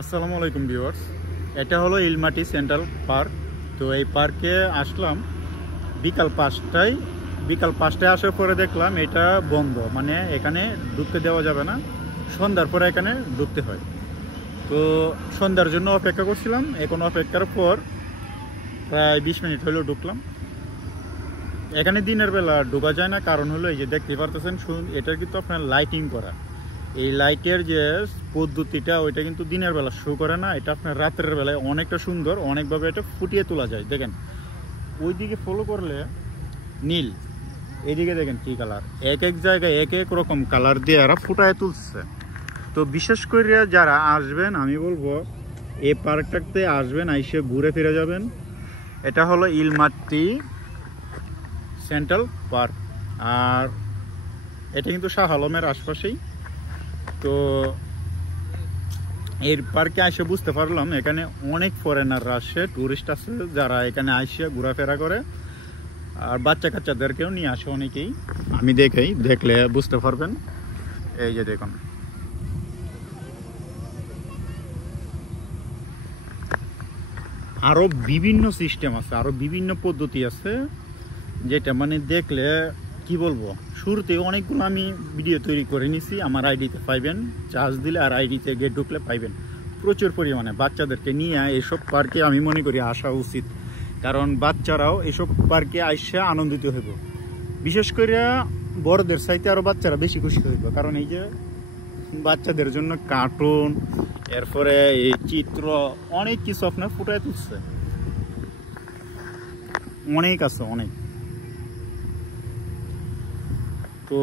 আসসালামু আলাইকুম ভিউয়ার্স, এটা হলো ইলমাটি সেন্ট্রাল পার্ক। তো এই পার্কে আসলাম বিকাল 5টায় আসার পরে দেখলাম এটা বন্ধ, মানে এখানে ঢুকতে দেওয়া যাবে না, সন্ধ্যার পরে এখানে ঢুকতে হয়। তো সন্ধ্যার জন্য অপেক্ষা করছিলাম, এখন অপেক্ষার পর প্রায় 20 মিনিট হলো ঢুকলাম। এখানে দিনের বেলা ঢোকা যায় না, কারণ হলো এই যে দেখতে পারতেছেন, এটা কিন্তু আপনার লাইটিং করা। এই লাইটের যে পদ্ধতিটা ওইটা কিন্তু দিনের বেলা শো করে না, এটা আপনার রাতের বেলায় অনেকটা সুন্দর, অনেকভাবে এটা ফুটিয়ে তোলা যায়। দেখেন ওইদিকে ফলো করলে নীল, এইদিকে দেখেন কি কালার, এক এক জায়গায় এক এক রকম কালার দিয়ে এরা ফুটায় তুলছে। তো বিশেষ করে যারা আসবেন, আমি বলবো এই পার্কটাতে আসবেন, আইসে ঘুরে ফিরে যাবেন। এটা হলো ইলমাটি সেন্ট্রাল পার্ক, আর এটা কিন্তু শাহ আলমের আশপাশেই। তো এর পার্কে এসে বুঝতে পারলাম এখানে অনেক ফরেনাররা আসে, টুরিস্ট আছে যারা এখানে আসে ঘোরাফেরা করে, আর বাচ্চা কাচ্চাদেরকেও নিয়ে আসে অনেকেই। আমি দেখলে বুঝতে পারবেন। এই যে দেখুন, আরও বিভিন্ন সিস্টেম আছে, আরও বিভিন্ন পদ্ধতি আছে, যেটা মানে দেখলে কি বলবো। শুরুতে অনেকগুলো আমি ভিডিও তৈরি করে নিছি, আমার আইডিতে পাইবেন, চার্জ দিলে আর আইডিতে গিয়ে ঢুকলে পাইবেন। প্রচুর পরিমাণে বাচ্চাদেরকে নিয়ে এসব পার্কে আমি মনে করি আসা উচিত, কারণ বাচ্চারাও এসব পার্কে আসা আনন্দিত হইব। বিশেষ করে বড়দের চাইতে আরও বাচ্চারা বেশি খুশি হইব, কারণ এই যে বাচ্চাদের জন্য কার্টুন, এরপরে এই চিত্র, অনেক কিছু আপনার ফুটায় তুলছে, অনেক আছে অনেক। তো